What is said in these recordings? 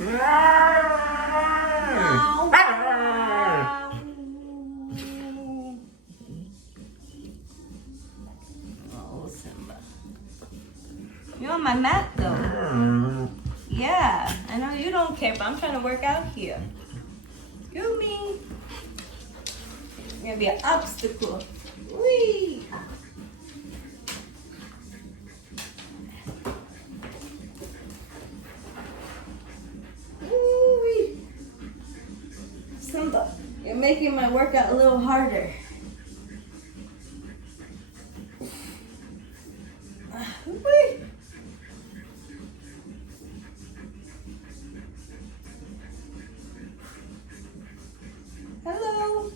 Oh, Simba. You're on my mat though. Yeah, I know you don't care, but I'm trying to work out here. Excuse me. It's gonna be an obstacle. Whee! Woo-wee. Simba, you're making my workout a little harder. Whee! Hello.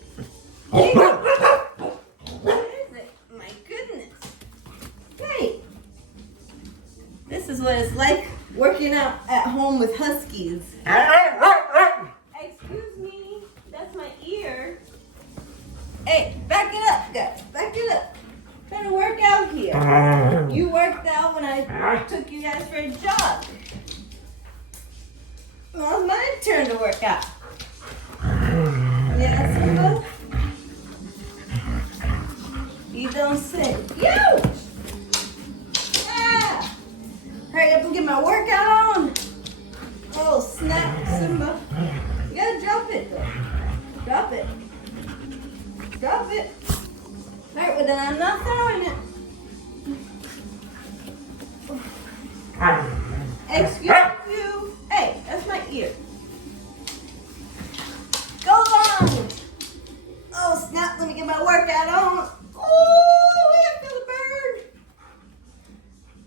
What is it? My goodness. Hey. This is what it's like working out at home with huskies. Excuse me. That's my ear. Hey, back it up, guys. Back it up. I'm trying to work out here. You worked out when I took you guys for a jog. Well, it's my turn to work out. Yeah, Simba? You don't say. Yo! Ah! Hurry up and get my workout on. Oh, snap, Simba. You gotta drop it, though. Drop it. Drop it. Alright, well then I'm not throwing it. Excuse you. Hey, that's my ear. Go on! Oh snap, let me get my workout on. Oh, I feel the burn.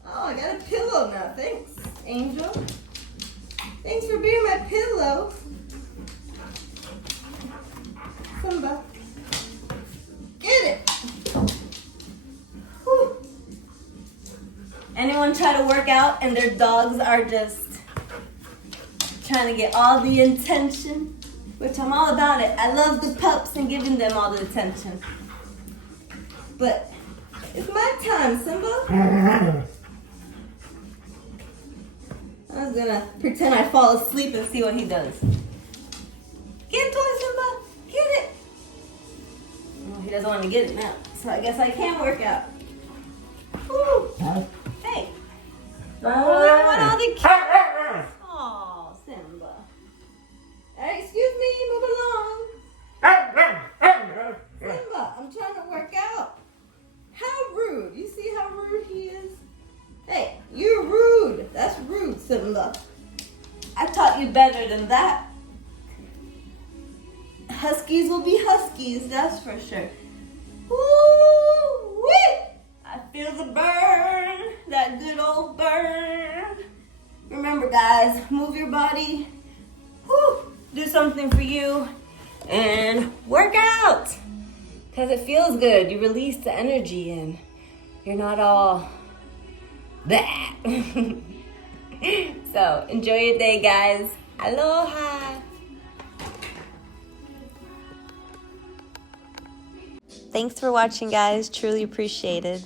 Oh, I got a pillow now. Thanks, Angel. Thanks for being my pillow. Simba. Get it. Whew. Anyone try to work out and their dogs are just trying to get all the attention? Which I'm all about it. I love the pups and giving them all the attention. But it's my time, Simba. I was gonna pretend I fall asleep and see what he does. Get toy, Simba. Get it. Well, he doesn't want to get it now, so I guess I can work out. Woo. Hey. Oh, I want all the kids. Oh, Simba. Hey, excuse me, move along. Simba, I'm trying to work out. How rude. You see how rude he is? Hey, you're rude. That's rude, Simba. I taught you better than that. Huskies will be huskies, that's for sure. Woo-wee! I feel the burn, that good old burn. Remember, guys, move your body. Woo! Do something for you and work out because it feels good. You release the energy and you're not all that. So enjoy your day, guys. Aloha. Thanks for watching, guys. Truly appreciated.